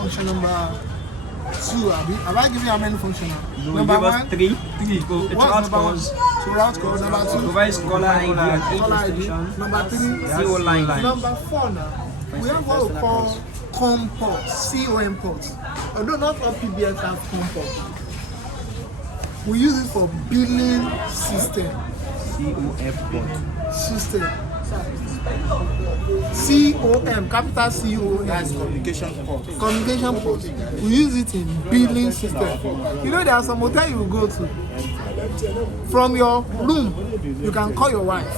function number 2, Abby. Have I given you how many functions? No, Number give us 1? 3. What's number 1? So route code. Number 2? Provides caller ID and Caller ID. extension. Number 3? CO line. Number 4 now. We have what we call COM port, COM port. Although not all PBX have COM port. We use it for billing system. COF port. System. COM, capital COM. That's communication port. Communication port. We use it in billing system. You know there are some hotel you will go to. From your room, you can call your wife.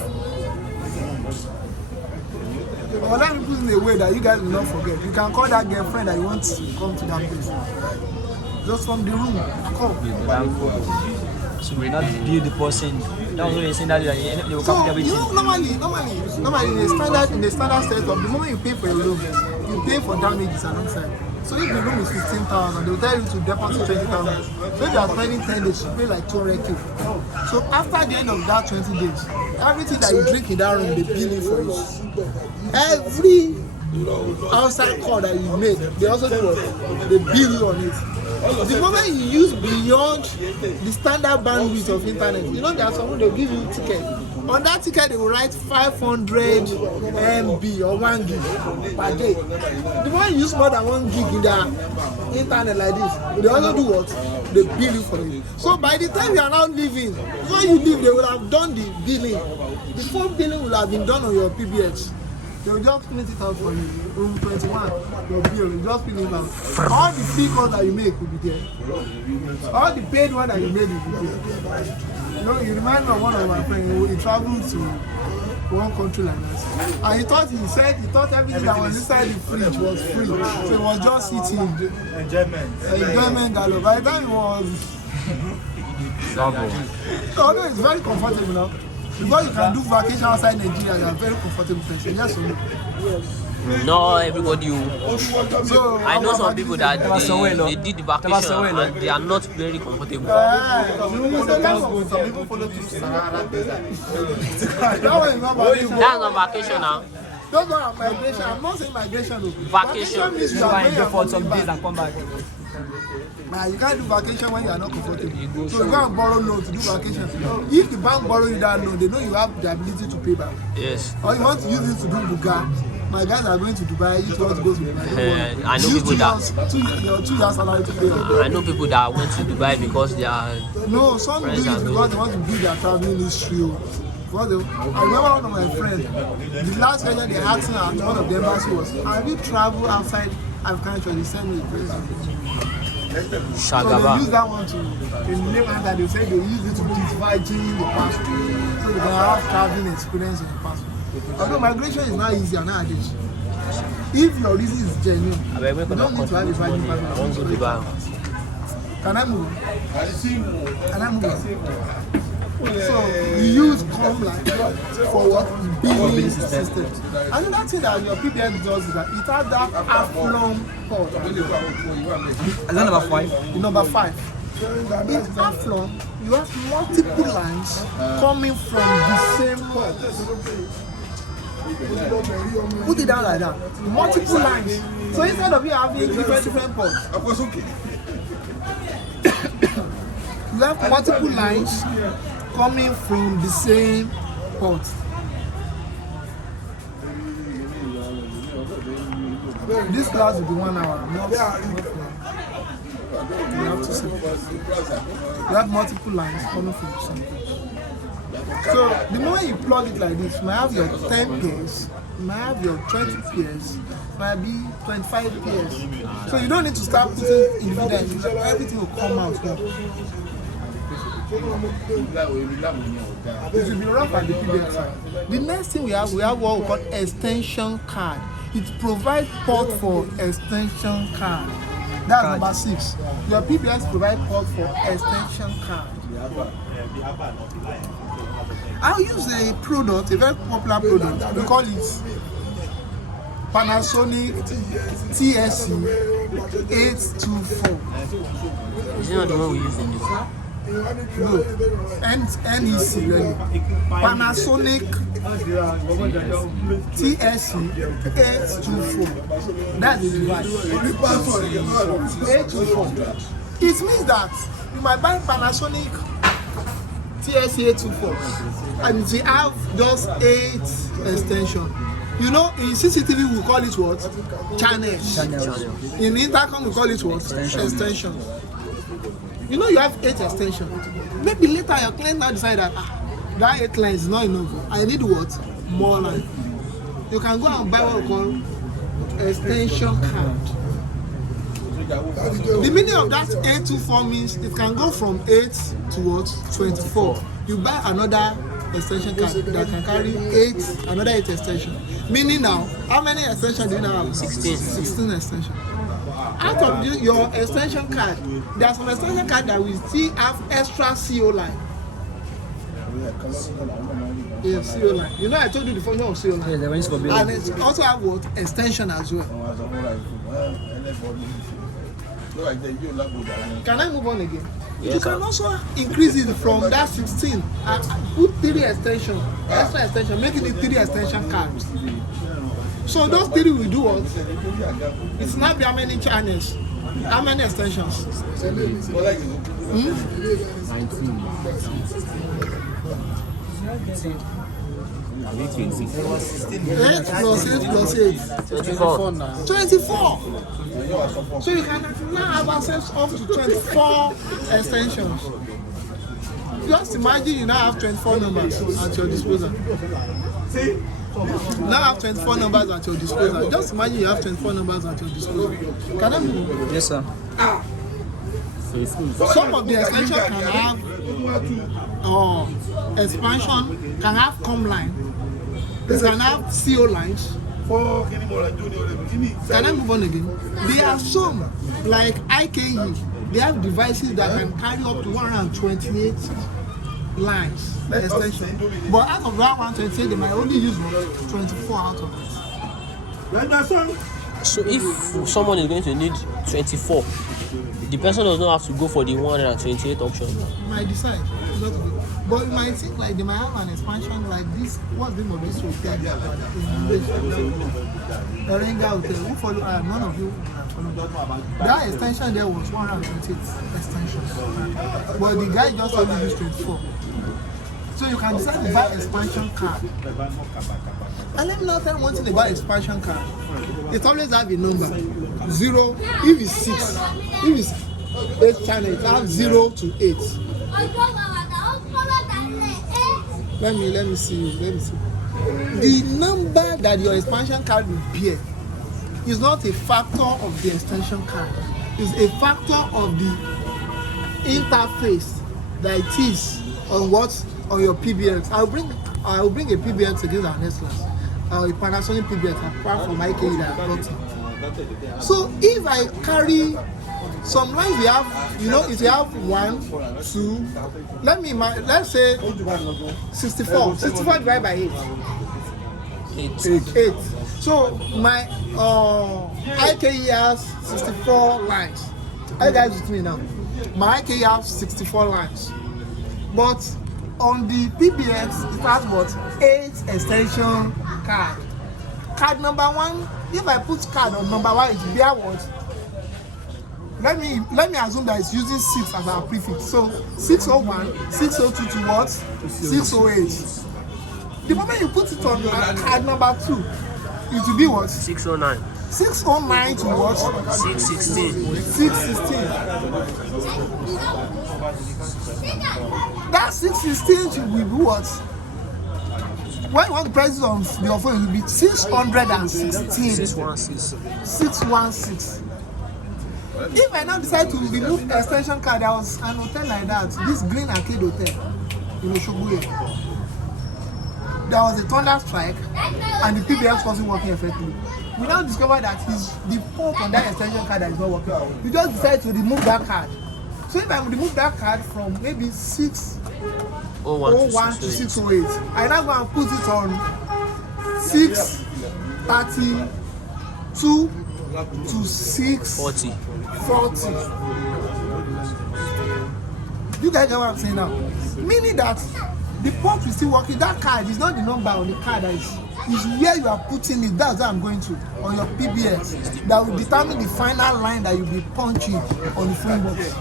Or let me put it in a way that you guys will not forget. You can call that girlfriend that you want to come to that place. Just from the room, call. So we not build the person. That was what you're saying that they will copy everything. You know, normally in a standard setup, the moment you pay for your room, you pay for damages alongside. So if the room is 15,000, they will tell you to deposit 20,000. So if you are spending 10 days, you pay like 200K. So after the end of that 20 days, everything that you drink in that room, they bill you for it. Every outside call that you make, they also do what? They bill you on it. The moment you use beyond the standard bandwidth of internet, you know there are some they'll give you a ticket. On that ticket they will write 500 MB or 1 gig per day. The moment you use more than 1 gig in their internet like this, they also do what? They bill you for it. So by the time you are now leaving, before you leave, they will have done the billing. The full billing will have been done on your PBX. They will just print it out for you. Room 21, your bill, you just print it out. All the free calls that you make will be there. All the paid one that you made will be there. You know, you remind me of one of my friends. He traveled to one country like this. And he thought everything that was inside the fridge was free. So it was just eating. Enjoyment galore. By the time it was... Oh no, it's very comfortable now. Because you can do vacation outside Nigeria, you are very comfortable person. Yes or no? No, everybody. So, I know some people that they did the vacation and they are not very comfortable. Some people follow to Sahara Desert. That's not vacation now. Those are migration. I'm not saying migration. Vacation means You can go for some days and come back. Nah, you can't do vacation when you are not comfortable. So you go and borrow loan to do vacation. If the bank borrow you that loan, they know you have the ability to pay back. Yes. Or you want to use it to do Buga. My guys are going to Dubai. You want to go to Dubai. I know people that 2 years salary to pay. I know people that went to Dubai because they are. No, some do it because they want to build their traveling history. I remember one of my friends, the last question they asked me at one of the embassy was, have you traveled outside African country? They sent me a present. So they use that one to, in the name that they say they use it to divide the passport. So they can have traveling experience in the passport. Although migration is not easier nowadays. If your reason is genuine, you don't need to have a valid passport. Can I move? Can I move? So we use COM-like for what? Billing system. Another thing that your PBX does is that it has that half-long port. Is that number 5? Number 5. In half-long, you have multiple lines coming from the same port. Put it down like that. Multiple lines. So instead of you having different ports, you have multiple lines coming from the same port. This class will be 1 hour. You have to see. You have multiple lines coming from the same port. So the moment you plug it like this, you might have your 10 pairs, you might have your 20 pairs, might be 25 pairs. So you don't need to start putting evidence. Everything will come out now. It will be rough at the PBX side. The next thing we have what we call extension card. It provides port for extension card. That's number 6. Your PBX provides port for extension card. I'll use a product, a very popular product. We call it Panasonic TSC 824. Is it not the one we use in this? No. NEC really. Panasonic TSC 824. That's the device. 824. It means that you might buy Panasonic TSC 824 and they have just 8 extensions. You know, in CCTV we call it what? Channels. In Intercom we call it what? Extension. You know you have 8 extensions. Maybe later your client now decide that that 8 lines is not enough. I need what? More line. You can go and buy what we call extension card. The meaning of that 824 means it can go from 8 to what? 24. You buy another extension card that can carry 8, another 8 extension. Meaning now, how many extensions do you now have? 16. 16 extensions. Out of your extension card, there are some extension card that will still have extra CO line. Yeah, CO line. You know I told you the function of CO line. Yeah, the ones for building. And it also have what? Extension as well. Can I move on again? Yes, You can also increase it from that 16 and put 3 extension, extra extension, making it 3 extension cards. So those 3 will do what? It's not how many channels, how many extensions? 8 plus 8 plus 8. 24. So you can now have access up to 24 extensions. Just imagine you now have 24 numbers at your disposal. Now have 24 numbers at your disposal. Just imagine you have 24 numbers at your disposal. Can I move? Yes, sir. Some of the extensions can have expansion, can have com line, it can have CO lines. Can I move on again? There are some, like IKE, they have devices that can carry up to 128 lines, extension. But out of that 128, they might only use 24 out of it. So if someone is going to need 24, the person does not have to go for the 128 option. You might decide not to go. But you might think like they might have an expansion like this. What's the name of this hotel? Erenga Hotel. Who follow? None of you follow. That extension there was 128 extension. But the guy just only used 24. So you can decide to buy expansion card. And let me now tell you one thing about expansion card. It always have a number. 0, if it's 6, if it's 8 channels, it has 0 to 8. Let me see. The number that your expansion card will bear is not a factor of the extension card. It's a factor of the interface that it is on your PBX. I will bring a PBX against our next class. A Panasonic PBX apart from my case that I got it. So if I carry some lines we have, you know, if you have 1, 2, let's say 64 divided by 8. So my IKE has 64 lines. Are you guys with me now? My IKE has 64 lines. But on the PBX, it has what? 8 extension card. Card number 1, if I put card on number 1, it will be what? Let me assume that it's using 6 as our prefix. So 601, 602 to what? 608. The moment you put it on card number 2, it will be what? 609. 609 to what? 616. 616. That 616 will be what? When you want to press it on your phone, it will be 616. 616. If I now decide to remove extension card, there was an hotel like that, this Green Arcade Hotel in Oshoguye. There was a thunder strike and the PBX wasn't working effectively. We now discovered that the port on that extension card that is not working. We just decided to remove that card. So if I remove that card from maybe 601 to 608, I now go and put it on 632 to 640. You guys get what I'm saying now? Meaning that the port will still work. That card is not the number on the card that is where you are putting it. That's where I'm going to on your PBX. That will determine the final line that you'll be punching on the phone box.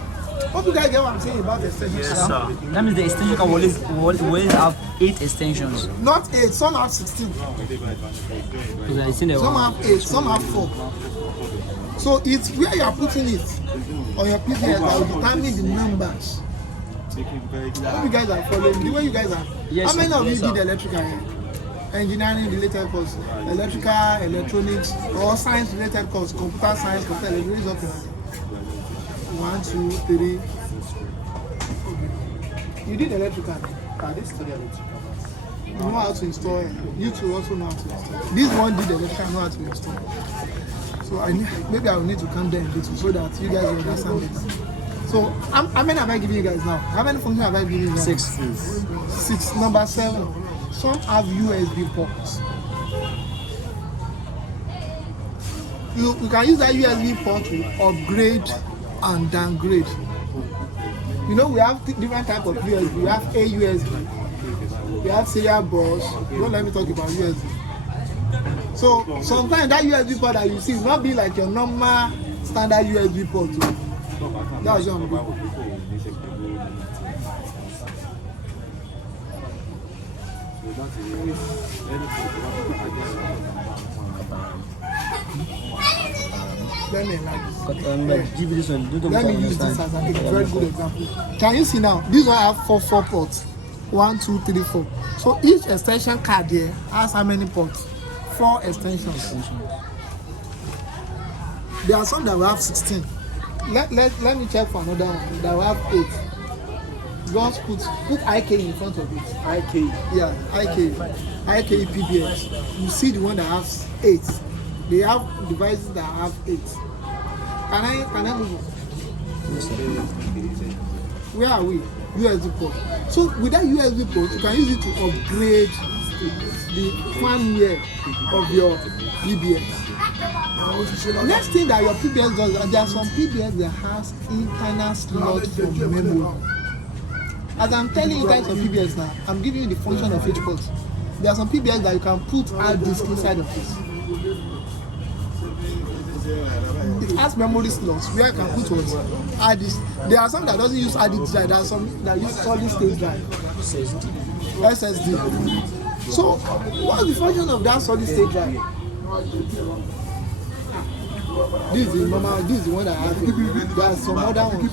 Hope you guys get what I'm saying about the extension. Yes, sir. That means the extension can always have 8 extensions. Not 8, some have 16. Some have 8, some have 4. So it's where you are putting it on your PBX that will determine the numbers. Hope you guys are following the way you guys are. Yes, how many of you yes, did electrical here? Engineering related course, electrical, electronics, or science related course, computer science, computer electronics up here. 1, 2, 3. You did electrical. I did study electrical. You know how to install it. You two also know how to install. This one did electrical, know how to install. So maybe I will need to come there and little so that you guys will understand this. So how many have I given you guys now? How many functions have I given you guys? 6. 6. Number 7. Some have USB ports. You can use that USB port to upgrade and downgrade. You know, we have different types of USB. We have AUSB. We have serial bus. Don't let me talk about USB. So sometimes that USB port that you see will not be like your normal standard USB port. That's what I'm doing. Let me use this as a very good example. Can you see now? This one have 4 ports. 1, 2, 3, 4. So each extension card here has how many ports? 4 extensions. There are some that will have 16. Let me check for another one that will have 8. Just put IK in front of it. IK. Yeah, IK PBX. You see the one that has 8. They have devices that have 8. Can I move on? Where are we? USB port. So with that USB port, you can use it to upgrade the firmware of your PBX. Next thing that your PBX does, there are some PBX that has internal slot for memory. As I'm telling you guys on PBX now, I'm giving you the function of each port. There are some PBX that you can put hard disk inside of this. It has memory slots where you can put what hard disk. There are some that doesn't use hard disk drive. There are some that use solid state drive, SSD. So, what's the function of that solid state drive? This is the normal. This is the one that I have. There are some other ones.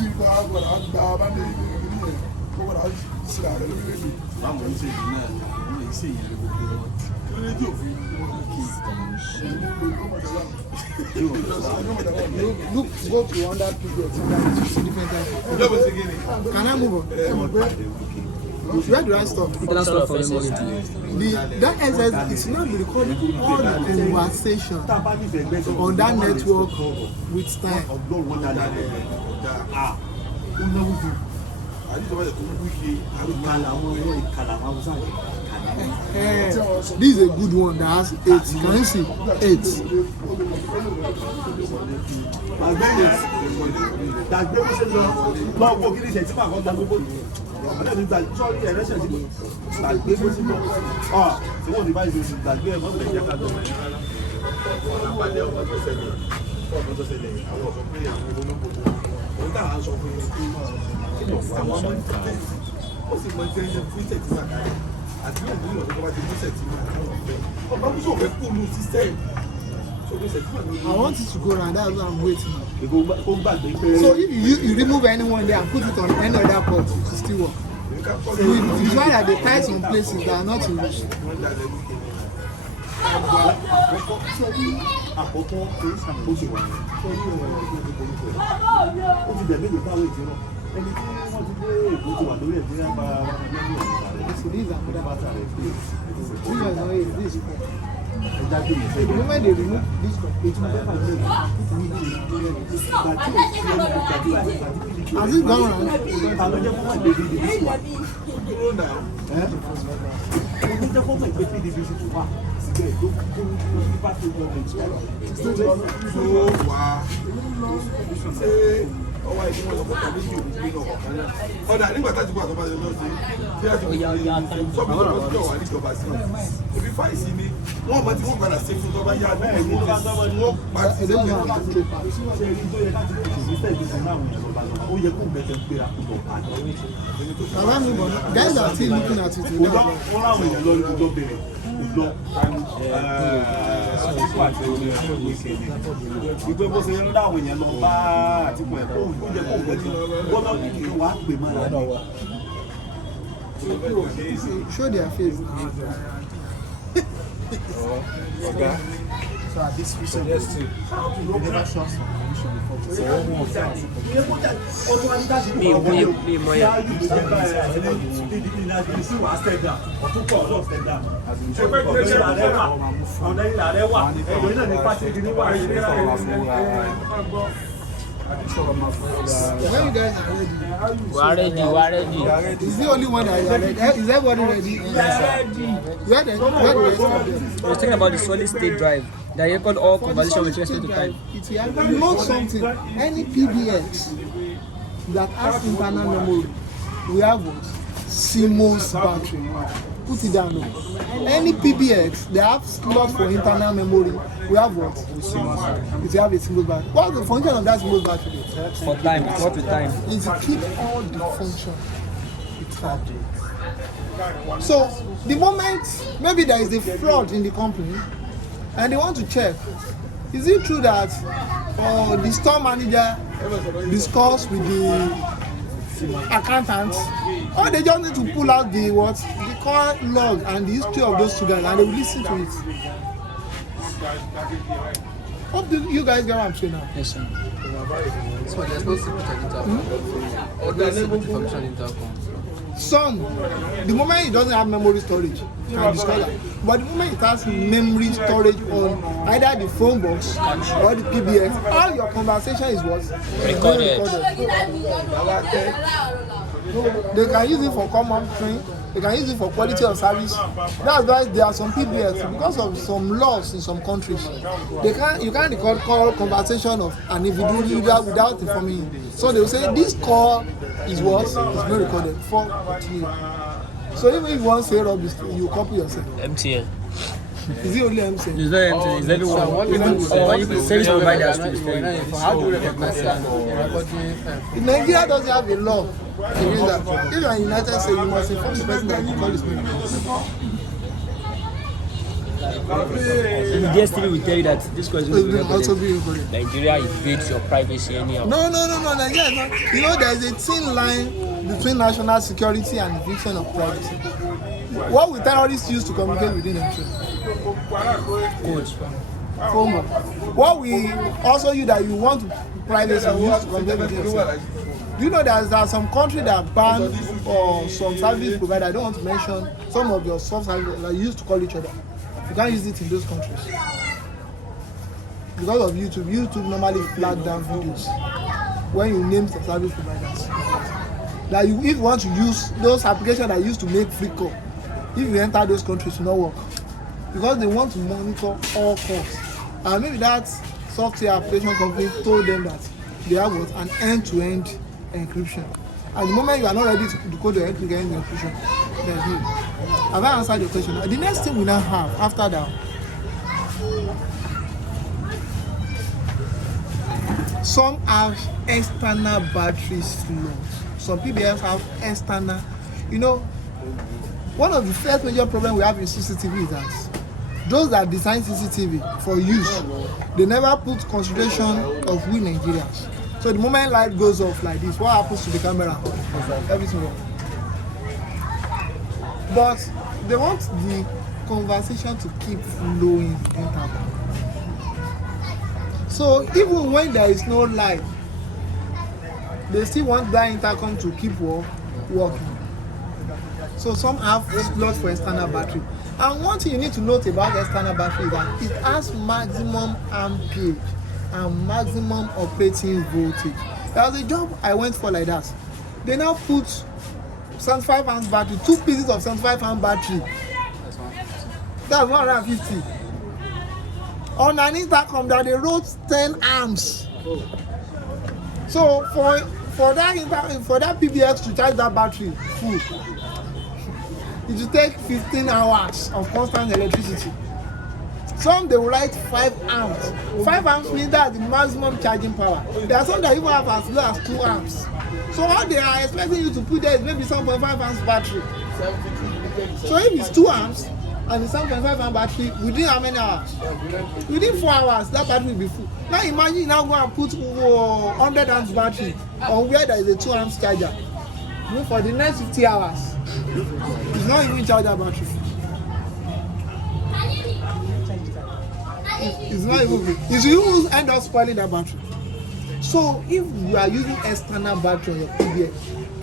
Look, go to under PBX. Can I move on? Where do I stop? That SS is not recording all the conversation on that network with time. This is a good one that has 8. Can you see? 8. I want it to go around, that's what I'm waiting. So if you remove anyone there and put it on any other port, it will still work. You find that the ties in places that are not in use. The moment they remove this, it will has it gone around? Ọ̀dà nígbà tá a ti kó àtọ́bá yẹn lọ sí bí a ti kó sọ́kùn tó bá ti jọ wà ní ìjọba sí òbí fáìsì ni wọ́n mọ̀ tí wọ́n padà ṣe fún tọ́ba yá bẹ́ẹ̀ ni wọ́n pa sí lẹ́yìn Bàbá mi bọ̀ guys are still looking at it today. wọ́n láwọn èèyàn lọ ìjọ bẹ̀rẹ̀ ìjọ ìgbé bó ṣe ń láwọn èèyàn lọ bá àtìkù ẹ̀ kó jẹ́ kó gbẹ̀ tí wọ́n lọ ní kí wàá pè mọ́ra ní. Show their face. So at this recent we never shot some information When you guys are ready. We are ready. Is the only one that is ready? Is everybody ready? Where the rest of them? We're talking about the solid state drive that record all conversation with respect to time. You know something? Any PBX that has internal memory, we have what? CMOS battery. Put it down now. Any PBX, they have slot for internal memory. We have what? If you have a CMOS battery. What's the function of that CMOS battery? For time, it's what with time. Is to keep all the function. So the moment maybe there is a fraud in the company and they want to check, is it true that the store manager discussed with the accountant, or they just need to pull out the call log and the history of those students and they will listen to it? Hope you guys get what I'm saying now. Yes, sir. So there's no secret on intercom. Or there's secret information on intercom. Some, the moment it doesn't have memory storage, you can discover that. But the moment it has memory storage on either the phone box or the PBX, all your conversation is what? Recorded. They can use it for common thing. They can use it for quality of service. That's why there are some PBX, because of some laws in some countries, you can't record call conversation of an individual without informing you. So they will say this call is what is not recorded for you. So even if you want to say rubbish, you copy yourself. MTN. Is it only MC? It's not empty, it's everyone. Even service providers too. How do you recognize that? In Nigeria doesn't have a law against that. If you are in the United States, you must inform the person that the call is made. And the DSTV will tell you that this question It is will also be recorded. Nigeria invades your privacy anyhow. No, Nigeria is not. You know, there is a thin line between national security and eviction of privacy. What will terrorists use to communicate within themselves? codes. FOMO. What we also use that you want privacy use to communicate within themselves. Do you know there are some countries that ban or some service provider, I don't want to mention some of your soft services that used to call each other. You can't use it in those countries. Because of YouTube. YouTube normally flag down videos when you name some service providers. Like if you want to use those applications that used to make free call, if you enter those countries, it will not work. Because they want to monitor all calls. And maybe that software application company told them that they have what? An end-to-end encryption. At the moment you are not ready to decode your end-to-end encryption, there's no. Have I answered your question? The next thing we now have after that, some have external battery slots. Some PBX have external. You know, one of the first major problems we have in CCTV is that those that design CCTV for use, they never put consideration of we Nigerians. So the moment light goes off like this, what happens to the camera? Everything wrong. But they want the conversation to keep flowing intercom. So even when there is no light, they still want that intercom to keep working. So some have slots for external battery. And one thing you need to note about external battery is that it has maximum amperage and maximum operating voltage. There was a job I went for like that. They now put 75 amp battery, two pieces of 75 amp battery That's 150. On an intercom that they wrote 10 amps. So for that PBX to charge that battery full, it will take 15 hours of constant electricity. Some they will write 5 amps. 5 amps means that's the maximum charging power. There are some that even have as low as 2 amps. So what they are expecting you to put there is maybe 7.5 amps battery. So if it's 2 amps and it's 7.5 amp battery, within how many hours? Within 4 hours, that battery will be full. Now imagine you now go and put 100 amps battery on where there is a 2 amps charger. For the next 50 hours, it's not even charge that battery. It's not even good. It will end up spoiling that battery. So if you are using external battery on your PBX,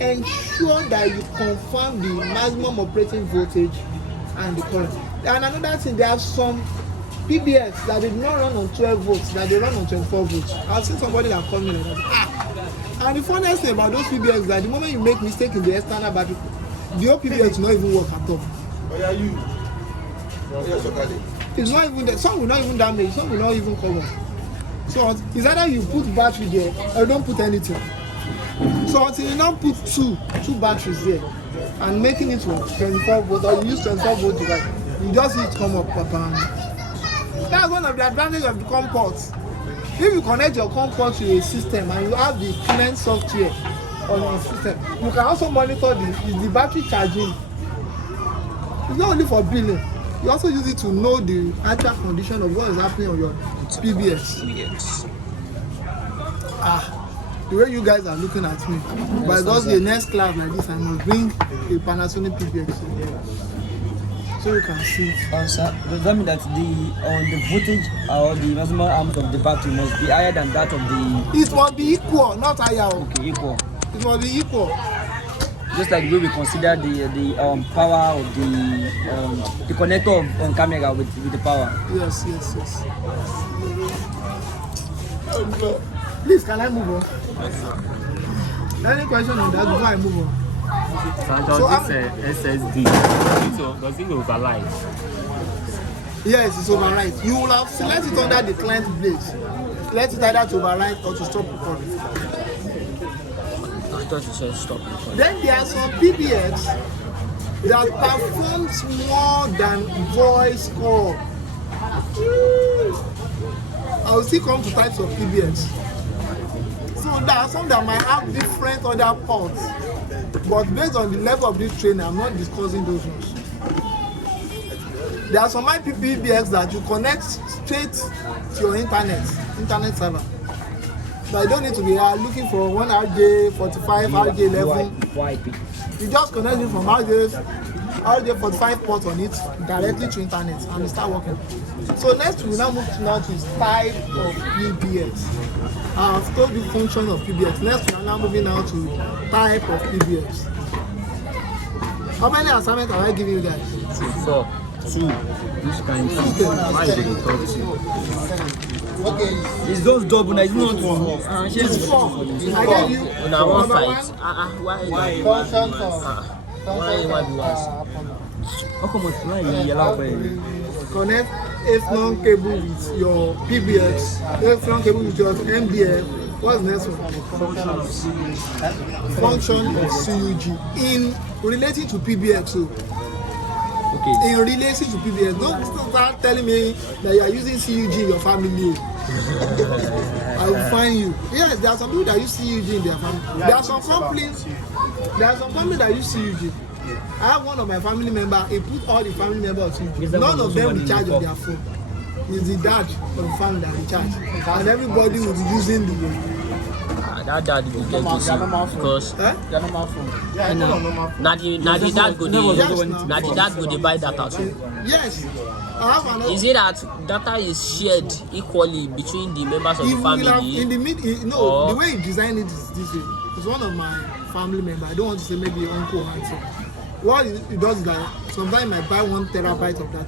ensure that you confirm the maximum operating voltage and the current. And another thing, there are some PBX that they do not run on 12 volts, that they run on 24 volts. I've seen somebody that called me like that. And the funniest thing about those PBX is that the moment you make mistake in the external battery, the whole PBX will not even work at all. It's not even that. Some will not even damage, some will not even cover. So it's either you put battery there or you don't put anything. So until you don't put two batteries there and making it work 24 volts, or you use 24 volt device, you just see it come up. That's one of the advantages of the COM ports. If you connect your COM port to a system and you have the current software on your system, you can also monitor the battery charging. It's not only for billing. You also use it to know the actual condition of what is happening on your PBX. The way you guys are looking at me, but just the next class like this, I must bring a Panasonic PBX so you can see it. Sir, does that mean that the voltage or the maximum amp of the battery must be higher than that of the? It must be equal, not higher. Okay, equal. It must be equal. Just like the way we consider the power of the connector on camera with the power. Yes. Please, can I move on? Any question on that before I move on? So this SSD, does it override? Yes, it's override. You will have select it under the client place. Let it either to override or to stop recording. I thought you said stop recording. Then there are some PBX that performs more than voice call. I will still come to types of PBX. So there are some that might have different other ports, but based on the level of this training, I'm not discussing those ones. There are some PBX that you connect straight to your internet server. So I don't need to be looking for one RJ45, RJ11. You just connect it from RJ45 port on it directly to internet and it start working. So next we will now move to type of PBX. I've told you function of PBX. Next we are now moving now to type of PBX. How many assignments are I giving you guys? 4. 2. Which kind of why did you talk to? Okay. It's those double nights, not two. It's 4. I gave you Now one number fight. Why? function of Why do us? How come why you allow for connect F-long cable with your PBX, F-long cable with your MDF. What's the next one? Function of CUG in relating to PBX. So, okay. in relation to PBX, don't start telling me that you are using CUG in your family. I will find you. Yes, there are some people that use CUG in their family. There are some companies that use CUG. I have one of my family members, he put all the family members on CUG. None of them in charge of their phone. It's the dad of the family that in charge. And everybody will be using the That dad will get this because They're normal phone. Yeah, now the dad go dey buy data too. Yes. I have another. Is it that data is shared equally between the members of the family? The way he designed it is this way. It's one of my family members. I don't want to say maybe uncle or auntie. What he does is that sometimes he might buy 1 terabyte of data.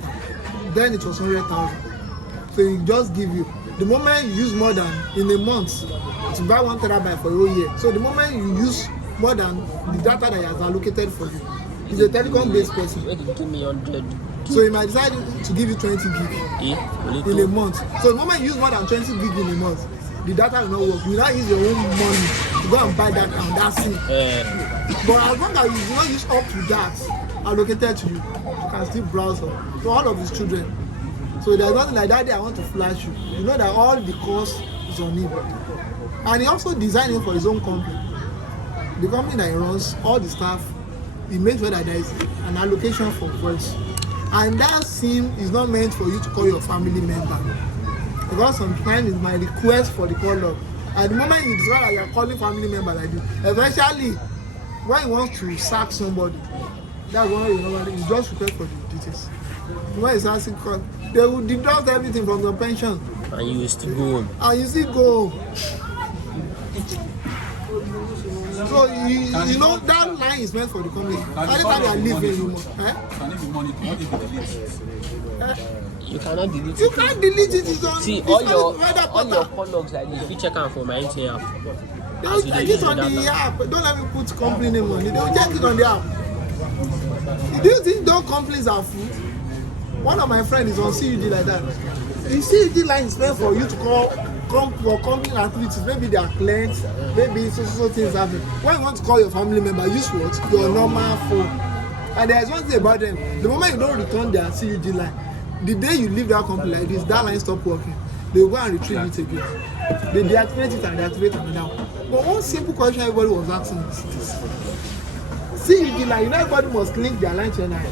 Then it was 100,000. So he just give you. The moment you use more than in a month, to buy 1 terabyte for a whole year. So the moment you use more than the data that he has allocated for you, he's a telecom based person. Where did you give me 100 So he might decide to give you 20 gig in a month. So the moment you use more than 20 gig in a month, the data will not work. You now use your own money to go and buy that and that's it. But as long as you do not use up to that allocated to you, you can still browse up to all of his children. So there's nothing like that day I want to flash you. You know that all the cost is on him. And he also designed it for his own company. The company that he runs, all the staff, he makes sure that there is an allocation for voice. And that SIM is not meant for you to call your family member. Because sometimes it's my request for the call log. At the moment you discover that you are calling family member like this, eventually, when you want to sack somebody, that's one you normally, you just request for the details. When it's asking call, they will deduct everything from your pension. And you will still go home. And you still go home. So you know that line is meant for the company. Anytime you are leaving, you must. Can it be monitored? What if you delete it? You cannot delete it. You can't delete it. It's on. See, it's all on your call logs like this, if you check out for my NT app. they will check it on the app. Don't let me put company name on it. They will check it on the app. Do you think those companies are food? One of my friends is on CUD like that. The CUD line is meant for you to call for company activities. Maybe they are clients, maybe so things happen. When you want to call your family member, use what? Your normal phone. And there's one thing about them. The moment you don't return their CUD line, the day you leave that company like this, that line stop working. They will go and retrieve it again. They deactivate it and deactivate another one. But one simple question everybody was asking is this. CUD line, you know everybody must link their line to an line.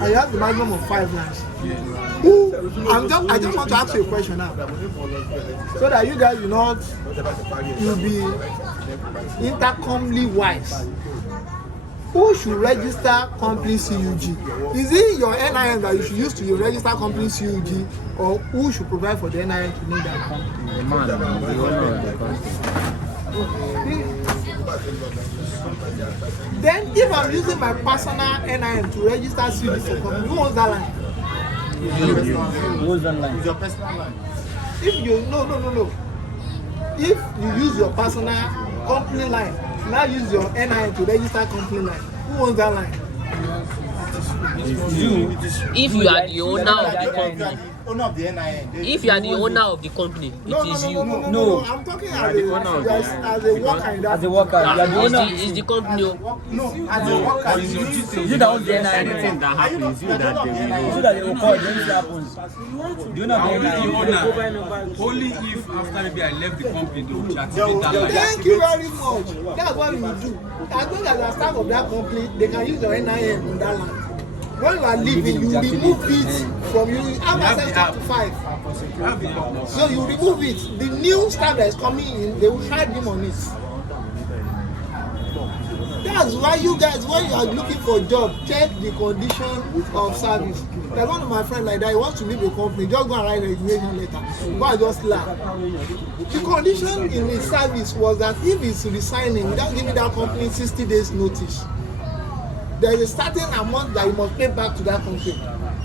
And you have the maximum of 5 lines. I just want to ask you a question now. So that you guys will not, you'll be intercomly wise. Who should register company CUG? Is it your NIN that you should use to register company CUG, or who should provide for the NIN to make that company? The man, the owner of the company. Then if I'm using my personal NIN to register CUG for company, who owns that line? Who owns that line? It's your personal line. If you no. If you use your personal company line, now use your NIN to register company line, who owns that line? You. If you are the owner of the company, Owner of the NIN. if you are the owner of the company, it is you. No. I'm talking as a worker in that. As a worker, you are the owner. Is the company. No, as a worker, You that owns the NIN. Anything that happens, you that they will. You that they will call when it happens. Do you know I'll the be the NIN? owner. Only if after maybe I left the company, they will deactivate that line. Thank you very much. That's what we will do. As long as the staff of that company, they can use your NIN on that line. When you are leaving, you remove it from you. Have access to 5. So you remove it. The new staff that is coming in, they will try him on it. That's why you guys, when you are looking for a job, check the condition of service. There's one of my friends like that, he wants to leave a company, just go and write a resignation letter. Go and just laugh. The condition in his service was that if he's resigning without giving that company 60 days notice, there is a certain amount that you must pay back to that company.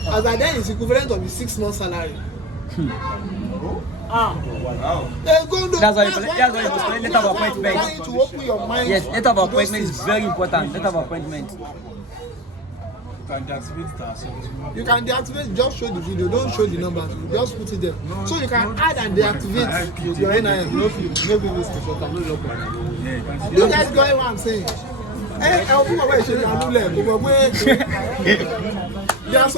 As that then is equivalent of the 6 months salary. That's why you must collect letter of appointment. Trying to open your mind. Yes, letter of appointment is very important. Letter of appointment. You can deactivate that. You can deactivate, just show the video, don't show the numbers, just put it there. So you can add and deactivate your NIN. No you guys got what I'm saying? Hey, I'll put my way, there are some